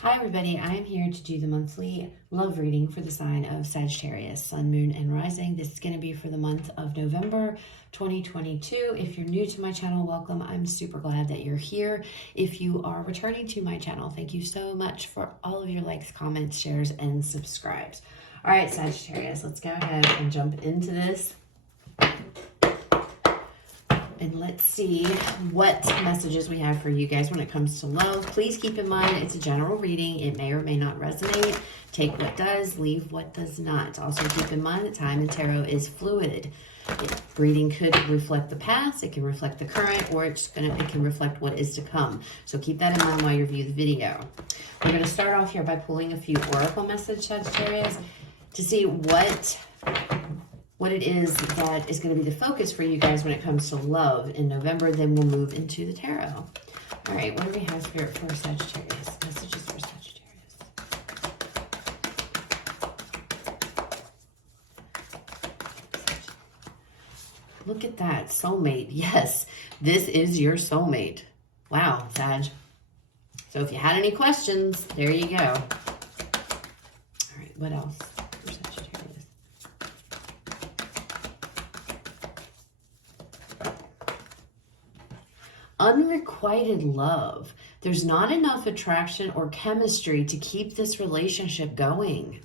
Hi everybody, I am here to do the monthly love reading for the sign of Sagittarius, Sun, Moon, and Rising. This is going to be for the month of November 2022. If you're new to my channel, welcome. I'm super glad that you're here. If you are returning to my channel, thank you so much for all of your likes, comments, shares, and subscribes. All right, Sagittarius, let's go ahead and jump into this. And let's see what messages we have for you guys when it comes to love. Please keep in mind it's a general reading. It may or may not resonate. Take what does, leave what does not. Also keep in mind that time in tarot is fluid. Reading could reflect the past, it can reflect the current, or it can reflect what is to come. So keep that in mind while you view the video. We're going to start off here by pulling a few oracle messages, Sagittarius, to see what it is that is going to be the focus for you guys when it comes to love in November. Then we'll move into the tarot. All right, what do we have for Sagittarius? Messages for Sagittarius. Look at that, soulmate. Yes, this is your soulmate. Wow, Sag. So if you had any questions, there you go. All right, what else? Unrequited love. There's not enough attraction or chemistry to keep this relationship going.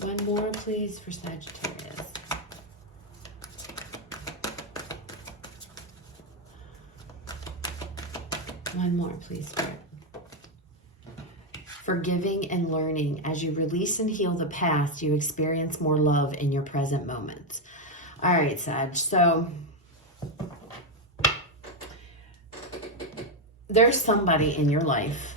One more, please, for Sagittarius. One more, please, Spirit. Forgiving and learning. As you release and heal the past, you experience more love in your present moments. All right, Sag. So there's somebody in your life,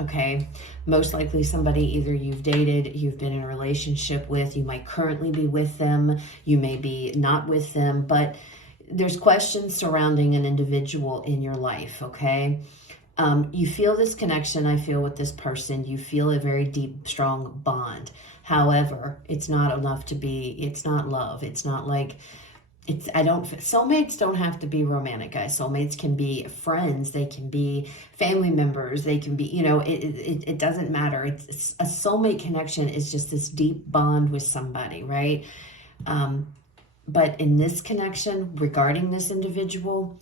okay? Most likely somebody either you've dated, you've been in a relationship with, you might currently be with them, you may be not with them, but there's questions surrounding an individual in your life, okay? You feel this connection, I feel, with this person. You feel a very deep, strong bond. However, it's not enough to be, it's not love. It's not like, soulmates don't have to be romantic, guys. Soulmates can be friends. They can be family members. They can be, it doesn't matter. It's a soulmate connection is just this deep bond with somebody, right? But in this connection, regarding this individual,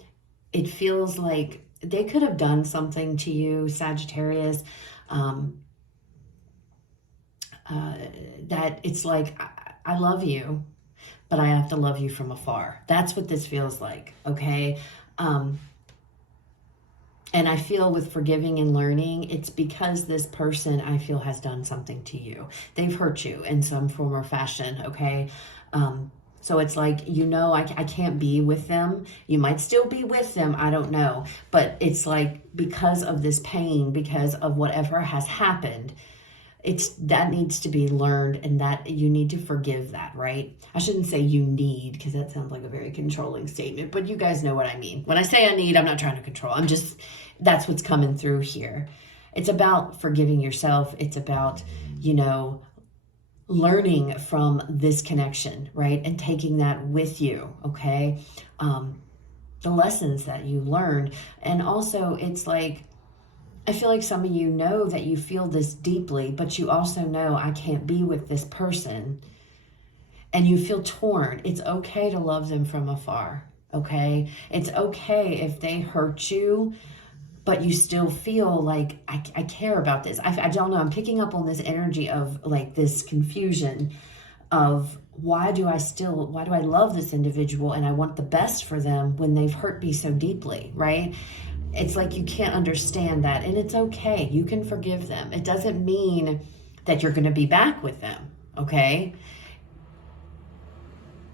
it feels like they could have done something to you, Sagittarius, that it's like, I love you, but I have to love you from afar. That's what this feels like, okay? And I feel with forgiving and learning, it's because this person, I feel, has done something to you. They've hurt you in some form or fashion, okay? So it's like, I can't be with them. You might still be with them. I don't know. But it's like, because of this pain, because of whatever has happened, that needs to be learned, and that you need to forgive that, right? I shouldn't say you need, because that sounds like a very controlling statement, but you guys know what I mean. When I say I need, I'm not trying to control. That's what's coming through here. It's about forgiving yourself. It's about, learning from this connection, right? And taking that with you, okay? The lessons that you learned. And also, it's like, I feel like some of you know that you feel this deeply, but you also know, I can't be with this person. And you feel torn. It's okay to love them from afar, okay? It's okay if they hurt you, but you still feel like, I care about this. I don't know, I'm picking up on this energy of like this confusion of why do I love this individual and I want the best for them when they've hurt me so deeply, right? It's like you can't understand that, and it's okay. You can forgive them. It doesn't mean that you're going to be back with them, okay?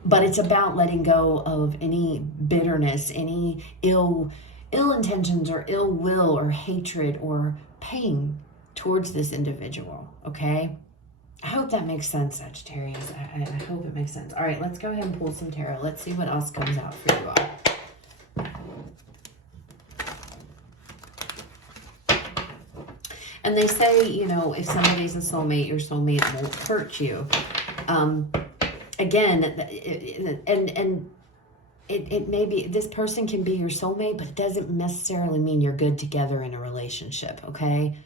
But it's about letting go of any bitterness, any ill intentions or ill will or hatred or pain towards this individual, okay? I hope that makes sense, Sagittarius. I hope it makes sense. All right, let's go ahead and pull some tarot. Let's see what else comes out for you all. And they say, if somebody's a soulmate, your soulmate won't hurt you. Again, it may be, this person can be your soulmate, but it doesn't necessarily mean you're good together in a relationship, okay?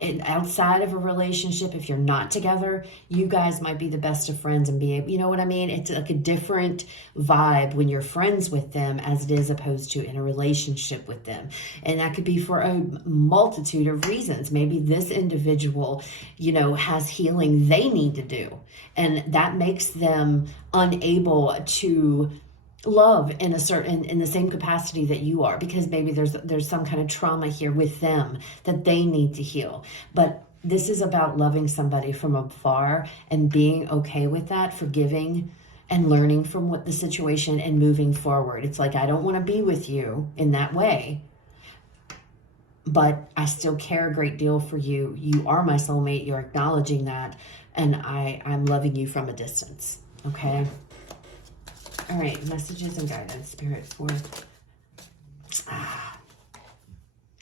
And outside of a relationship, if you're not together, you guys might be the best of friends and be able, you know what I mean? It's like a different vibe when you're friends with them as it is opposed to in a relationship with them. And that could be for a multitude of reasons. Maybe this individual, you know, has healing they need to do, and that makes them unable to love in the same capacity that you are, because maybe there's some kind of trauma here with them that they need to heal. But this is about loving somebody from afar and being okay with that, forgiving and learning from what the situation and moving forward. It's like, I don't want to be with you in that way, but I still care a great deal for you. You are my soulmate. You're acknowledging that, and I'm loving you from a distance. Okay. All right, messages and guidance, Spirit, for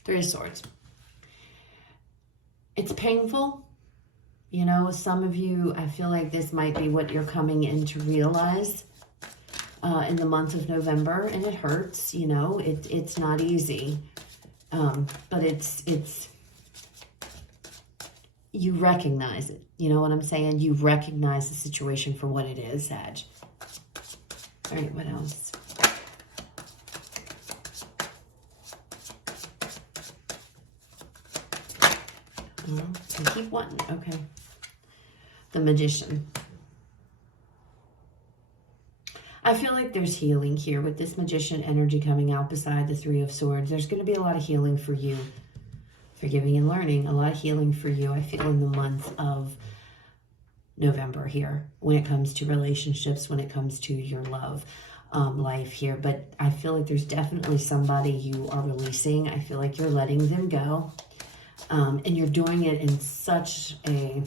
Three of Swords. It's painful. You know, some of you, I feel like this might be what you're coming in to realize in the month of November, and it hurts. You know, it's not easy, but it's you recognize it. You know what I'm saying? You recognize the situation for what it is, Sag. All right, what else? I keep wanting, okay. The Magician. I feel like there's healing here with this Magician energy coming out beside the Three of Swords. There's going to be a lot of healing for you. Forgiving and learning, a lot of healing for you, I feel, in the month of November here, when it comes to relationships, when it comes to your love life here. But I feel like there's definitely somebody you are releasing. I feel like you're letting them go, and you're doing it in such a,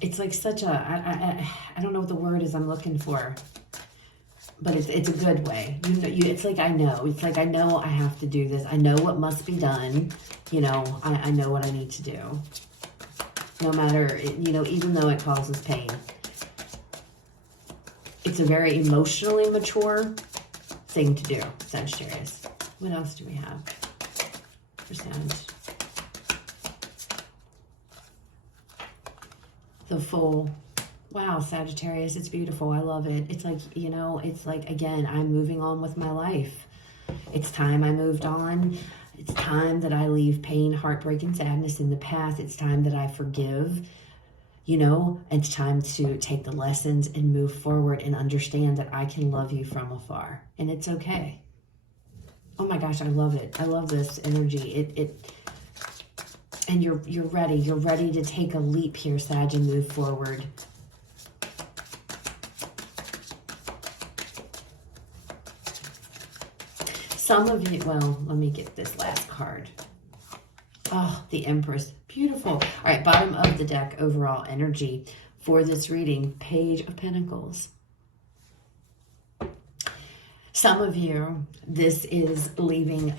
it's like such a, I don't know what the word is I'm looking for, but it's a good way. It's like, I know. It's like, I know I have to do this. I know what must be done. You know, I know what I need to do. No matter, you know, even though it causes pain. It's a very emotionally mature thing to do, Sagittarius. What else do we have for Sag? The Fool. Wow, Sagittarius, it's beautiful. I love it. It's like, you know, it's like, again, I'm moving on with my life. It's time I moved on. It's time that I leave pain, heartbreak, and sadness in the past. It's time that I forgive, you know. It's time to take the lessons and move forward and understand that I can love you from afar. And it's okay. Oh my gosh, I love it. I love this energy. And you're ready. You're ready to take a leap here, Sag, and move forward. Some of you, well, let me get this last card. Oh, the Empress. Beautiful. All right, bottom of the deck, overall energy for this reading, Page of Pentacles. Some of you, this is leaving,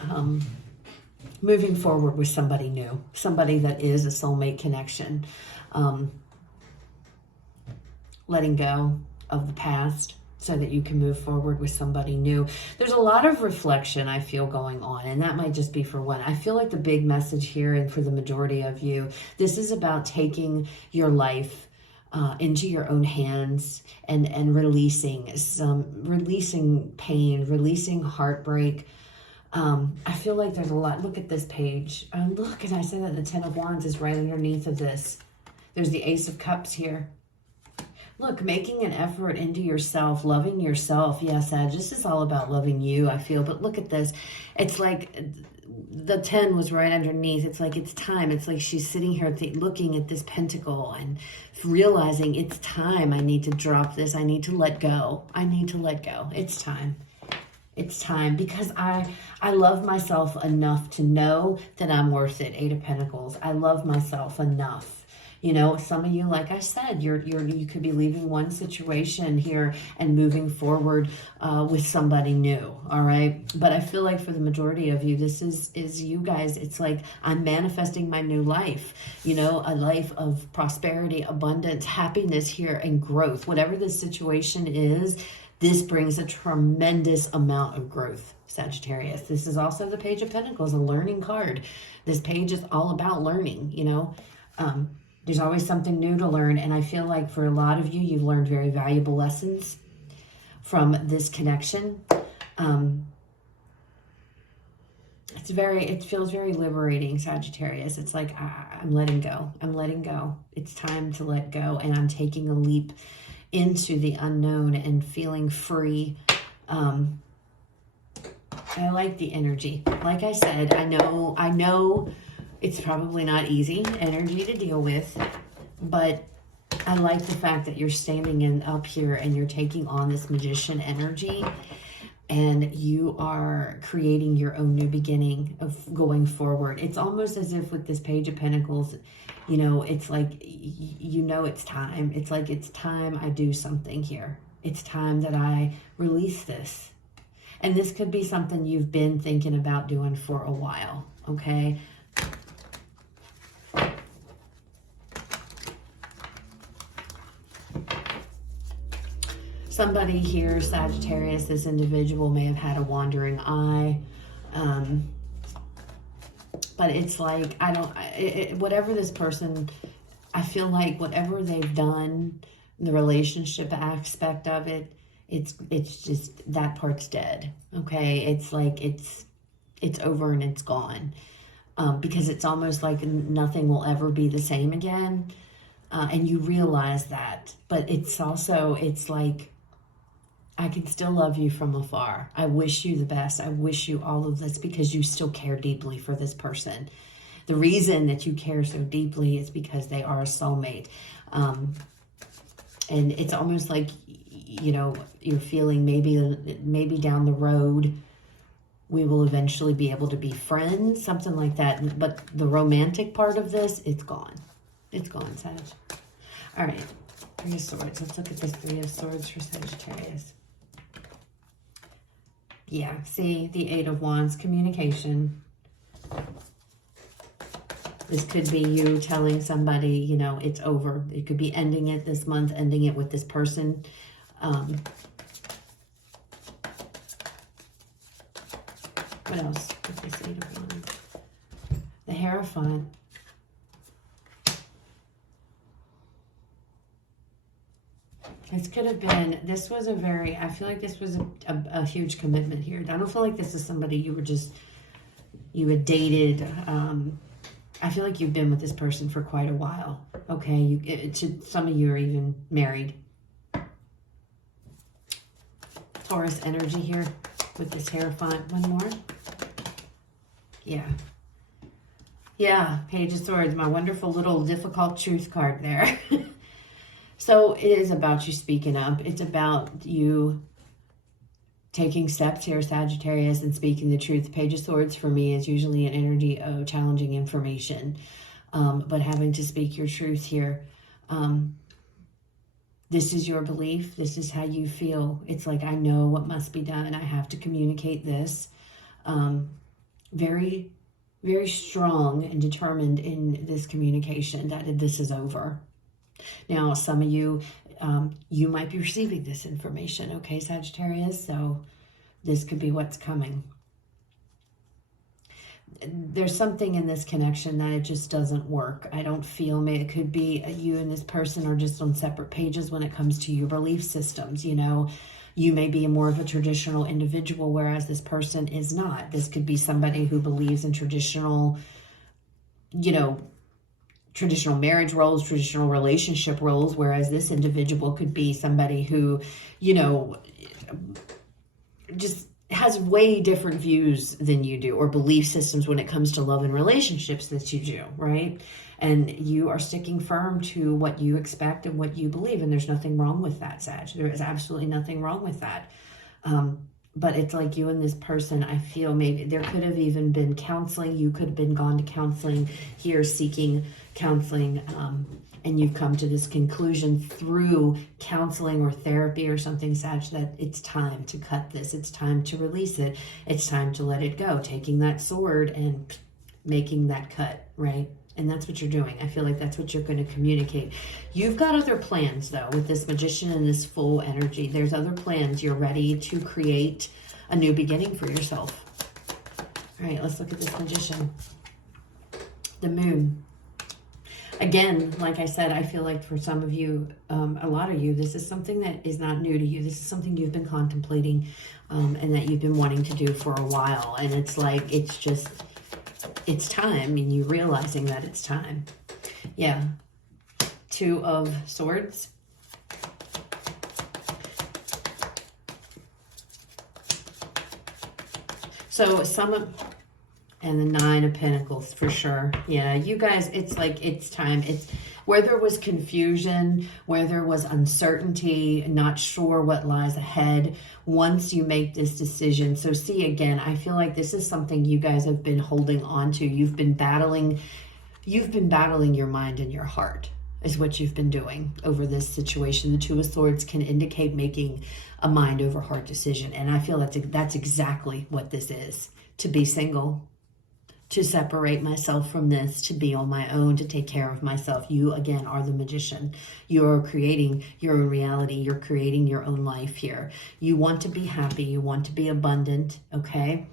moving forward with somebody new, somebody that is a soulmate connection. Letting go of the past, so that you can move forward with somebody new. There's a lot of reflection, I feel, going on, and that might just be for one. I feel like the big message here, and for the majority of you, this is about taking your life into your own hands and releasing pain, releasing heartbreak. I feel like there's a lot. Look at this page. Look, and I say that the Ten of Wands is right underneath of this. There's the Ace of Cups here. Look, making an effort into yourself, loving yourself. Yes, Sag, this is all about loving you, I feel. But look at this. It's like the 10 was right underneath. It's like it's time. It's like she's sitting here looking at this pentacle and realizing it's time. I need to drop this. I need to let go. I need to let go. It's time. It's time, because I love myself enough to know that I'm worth it. 8 of Pentacles. I love myself enough. You know, some of you, like I said, you could be leaving one situation here and moving forward with somebody new, all right? But I feel like for the majority of you, this is you guys. It's like, I'm manifesting my new life, you know, a life of prosperity, abundance, happiness here, and growth. Whatever this situation is, this brings a tremendous amount of growth, Sagittarius. This is also the Page of Pentacles, a learning card. This page is all about learning, you know. There's always something new to learn. And I feel like for a lot of you, you've learned very valuable lessons from this connection. It feels very liberating, Sagittarius. It's like, I'm letting go. I'm letting go. It's time to let go. And I'm taking a leap into the unknown and feeling free. I like the energy. Like I said, I know it's probably not easy energy to deal with, but I like the fact that you're standing up here and you're taking on this magician energy, and you are creating your own new beginning of going forward. It's almost as if with this Page of Pentacles, you know, it's like, you know, it's time. It's like, it's time I do something here. It's time that I release this. And this could be something you've been thinking about doing for a while, okay? Somebody here, Sagittarius, this individual may have had a wandering eye. But it's like, whatever this person, I feel like whatever they've done, the relationship aspect of it, it's just, that part's dead, okay? It's like, it's over and it's gone. Because it's almost like nothing will ever be the same again. And you realize that. But it's also, it's like, I can still love you from afar. I wish you the best. I wish you all of this because you still care deeply for this person. The reason that you care so deeply is because they are a soulmate. And it's almost like, you know, you're feeling maybe down the road, we will eventually be able to be friends, something like that. But the romantic part of this, it's gone. It's gone, Sag. All right, Three of Swords. Let's look at this Three of Swords for Sagittarius. Yeah, see, the Eight of Wands, communication. This could be you telling somebody, you know, it's over. It could be ending it this month, ending it with this person. What else with this Eight of Wands? The Hierophant. This could have been, this was a very, I feel like this was a huge commitment here. I don't feel like this is somebody you had dated. I feel like you've been with this person for quite a while. Okay, some of you are even married. Taurus energy here with this Hierophant. One more. Yeah. Yeah, Page of Swords, my wonderful little difficult truth card there. So it is about you speaking up. It's about you taking steps here, Sagittarius, and speaking the truth. Page of Swords for me is usually an energy of challenging information, but having to speak your truth here. This is your belief. This is how you feel. It's like, I know what must be done. I have to communicate this. Very, very strong and determined in this communication that this is over. Now, some of you, you might be receiving this information, okay, Sagittarius? So this could be what's coming. There's something in this connection that it just doesn't work. I don't feel, maybe it could be you and this person are just on separate pages when it comes to your belief systems, you know. You may be more of a traditional individual, whereas this person is not. This could be somebody who believes in traditional, you know, traditional marriage roles, traditional relationship roles, whereas this individual could be somebody who, you know, just has way different views than you do, or belief systems when it comes to love and relationships that you do, right? And you are sticking firm to what you expect and what you believe, and there's nothing wrong with that, Sag. There is absolutely nothing wrong with that. But it's like you and this person, I feel maybe there could have even been counseling. You could have been gone to counseling here seeking counseling, and you've come to this conclusion through counseling or therapy or something, Sag, that it's time to cut this. It's time to release it. It's time to let it go. Taking that sword and making that cut, right? And that's what you're doing. I feel like that's what you're going to communicate. You've got other plans, though, with this Magician and this Fool energy. There's other plans. You're ready to create a new beginning for yourself. All right, let's look at this Magician. The Moon. Again, like I said, I feel like for some of you, a lot of you, this is something that is not new to you. This is something you've been contemplating and that you've been wanting to do for a while. And it's like, it's time, and you realizing that it's time. Yeah. Two of Swords. So some of... And the Nine of Pentacles, for sure. Yeah, you guys, it's like, it's time. It's where there was confusion, where there was uncertainty, not sure what lies ahead, once you make this decision. So see, again, I feel like this is something you guys have been holding on to. You've been battling your mind and your heart, is what you've been doing over this situation. The Two of Swords can indicate making a mind over heart decision. And I feel that's exactly what this is. To be single, to separate myself from this, to be on my own, to take care of myself. You, again, are the Magician. You're creating your own reality. You're creating your own life here. You want to be happy. You want to be abundant, okay?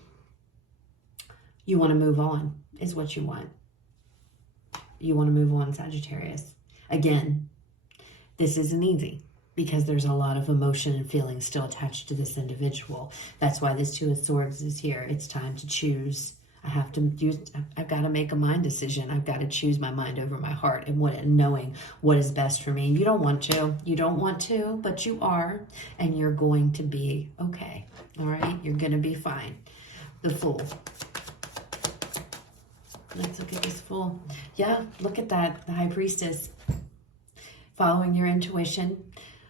You want to move on, is what you want. You want to move on, Sagittarius. Again, this isn't easy because there's a lot of emotion and feelings still attached to this individual. That's why this Two of Swords is here. It's time to choose. I've got to make a mind decision. I've got to choose my mind over my heart and knowing what is best for me. You don't want to, but you are, and you're going to be okay. All right. You're going to be fine. The Fool. Let's look at this Fool. Yeah. Look at that. The High Priestess. Following your intuition,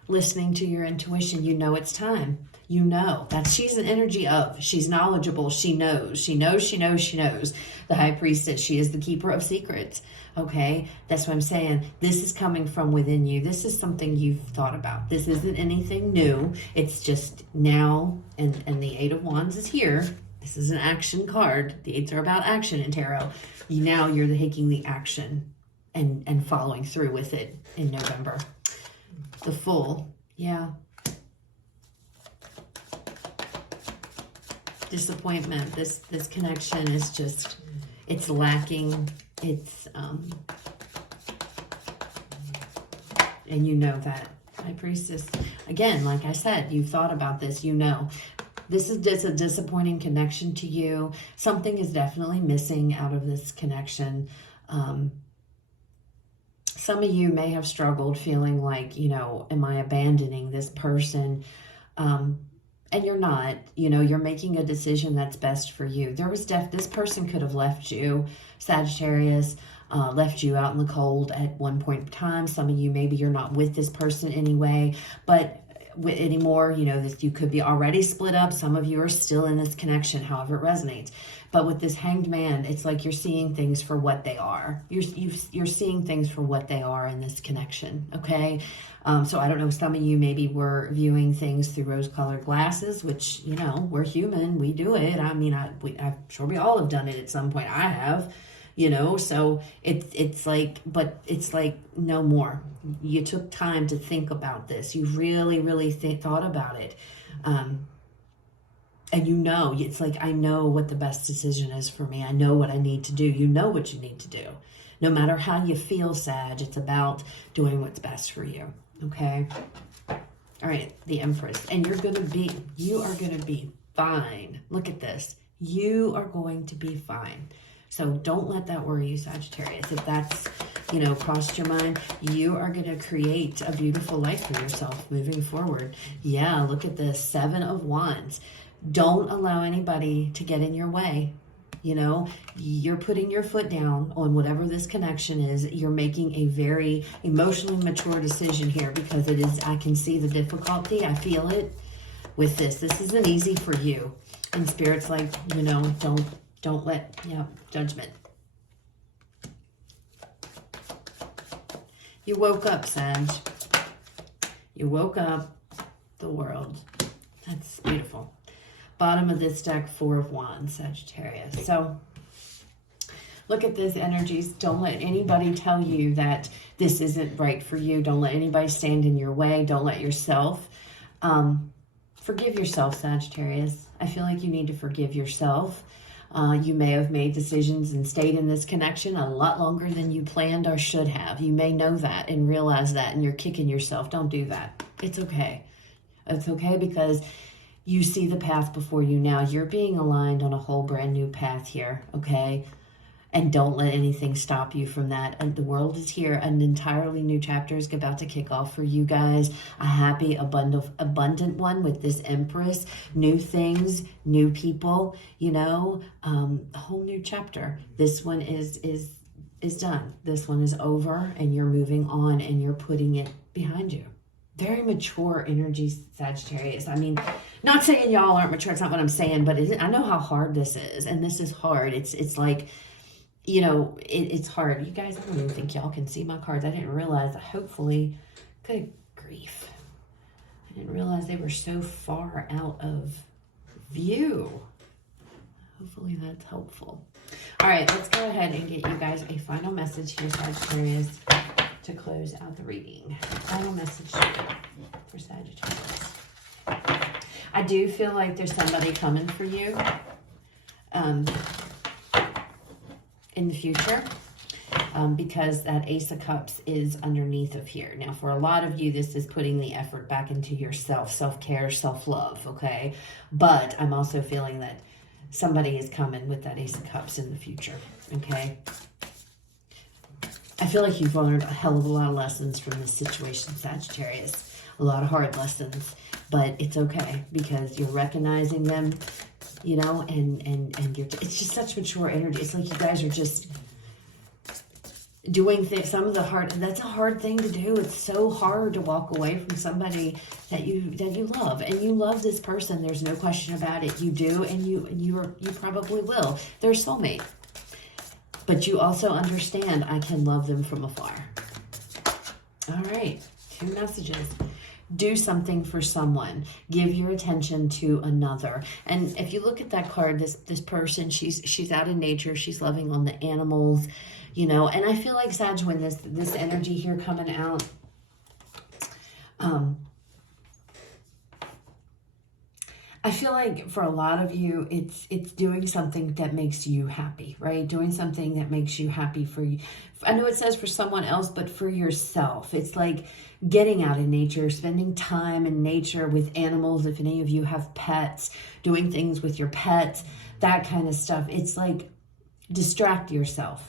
listening to your intuition. You know it's time. You know that she's an energy of, she's knowledgeable. She knows. The High Priestess, she is the keeper of secrets. Okay. That's what I'm saying. This is coming from within you. This is something you've thought about. This isn't anything new. It's just now. And the Eight of Wands is here. This is an action card. The eights are about action in tarot. Now you're taking the action and following through with it in November. The Fool. Yeah. Disappointment. This connection is just, it's lacking. It's and you know that. High Priestess. Again, like I said, you've thought about this. You know this is just a disappointing connection to you. Something is definitely missing out of this connection. Some of you may have struggled feeling like, am I abandoning this person? And you're not. You're making a decision that's best for you. This person could have left you, Sagittarius, left you out in the cold at one point in time. Some of you, maybe you're not with this person anyway, but anymore, that you could be already split up. Some of you are still in this connection, however it resonates. But with this Hanged Man, it's like you're seeing things for what they are. You're seeing things for what they are in this connection, okay? So I don't know, some of you maybe were viewing things through rose-colored glasses, which, we're human. We do it. I mean, I'm sure we all have done it at some point. I have, so it's like, but it's like no more. You took time to think about this. You really, really thought about it. And it's like, I know what the best decision is for me. I know what I need to do. You know what you need to do. No matter how you feel, Sag, it's about doing what's best for you. Okay? All right, the Empress. And you are going to be fine. Look at this. You are going to be fine. So don't let that worry you, Sagittarius. If that's, crossed your mind, you are going to create a beautiful life for yourself moving forward. Yeah, look at this. Seven of Wands. Don't allow anybody to get in your way. You're putting your foot down on whatever this connection is. You're making a very emotionally mature decision here because I can see the difficulty. I feel it with this. This isn't easy for you. And Spirit's like, don't let, judgment. You woke up, Sag. You woke up the world. That's beautiful. Bottom of this deck, Four of Wands, Sagittarius. So look at this energies. Don't let anybody tell you that this isn't right for you. Don't let anybody stand in your way. Don't let yourself. Forgive yourself, Sagittarius. I feel like you need to forgive yourself. You may have made decisions and stayed in this connection a lot longer than you planned or should have. You may know that and realize that, and you're kicking yourself. Don't do that. It's okay. It's okay because you see the path before you now. You're being aligned on a whole brand new path here, okay? And don't let anything stop you from that. And the world is here. An entirely new chapter is about to kick off for you guys. A happy, abundant one with this Empress. New things, new people, you know, a whole new chapter. This one is done. This one is over, and you're moving on, and you're putting it behind you. Very mature energy, Sagittarius. I mean, not saying y'all aren't mature. It's not what I'm saying, but I know how hard this is, and this is hard. It's like, you know, it's hard. You guys, I don't even think y'all can see my cards. I didn't realize that. Hopefully, good grief. I didn't realize they were so far out of view. Hopefully that's helpful. All right, let's go ahead and get you guys a final message here, Sagittarius, to close out the reading. Final message for Sagittarius. I do feel like there's somebody coming for you. In the future, because that Ace of Cups is underneath of here. Now, for a lot of you, this is putting the effort back into yourself, self-care, self-love, okay? But I'm also feeling that somebody is coming with that Ace of Cups in the future, okay? I feel like you've learned a hell of a lot of lessons from this situation, Sagittarius. A lot of hard lessons, but it's okay because you're recognizing them, you know, and you're, it's just such mature energy. It's like you guys are just doing things, that's a hard thing to do. It's so hard to walk away from somebody that you love, and you love this person. There's no question about it. You do, and you probably will. They're soulmate, but you also understand I can love them from afar. All right, 2 messages. Do something for someone. Give your attention to another. And if you look at that card, this person, she's out in nature. She's loving on the animals, you know. And I feel like, Sag, when this energy here coming out, I feel like for a lot of you, it's doing something that makes you happy, right? Doing something that makes you happy for you. I know it says for someone else, but for yourself. It's like getting out in nature, spending time in nature with animals. If any of you have pets, doing things with your pets, that kind of stuff. It's like distract yourself.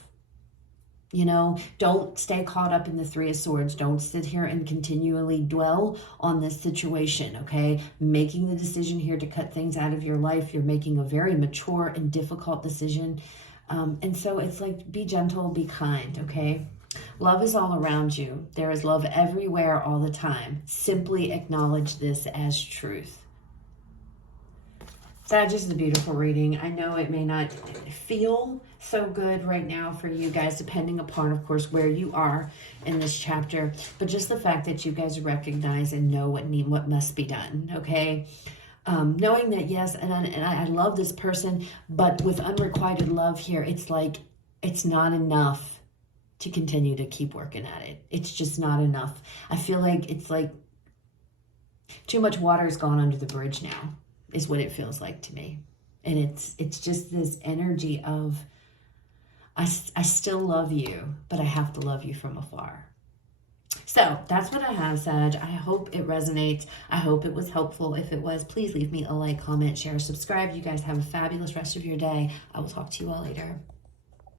You know, don't stay caught up in the 3 of Swords. Don't sit here and continually dwell on this situation, okay? Making the decision here to cut things out of your life. You're making a very mature and difficult decision. And so it's like, be gentle, be kind, okay? Love is all around you. There is love everywhere all the time. Simply acknowledge this as truth. That just is a beautiful reading. I know it may not feel so good right now for you guys, depending upon, of course, where you are in this chapter. But just the fact that you guys recognize and know what must be done, okay? Knowing that, yes, and I love this person, but with unrequited love here, it's like it's not enough to continue to keep working at it. It's just not enough. I feel like it's like too much water has gone under the bridge now, is what it feels like to me. And it's just this energy of, I still love you, but I have to love you from afar. So that's what I have, Sag. I hope it resonates. I hope it was helpful. If it was, please leave me a like, comment, share, subscribe. You guys have a fabulous rest of your day. I will talk to you all later.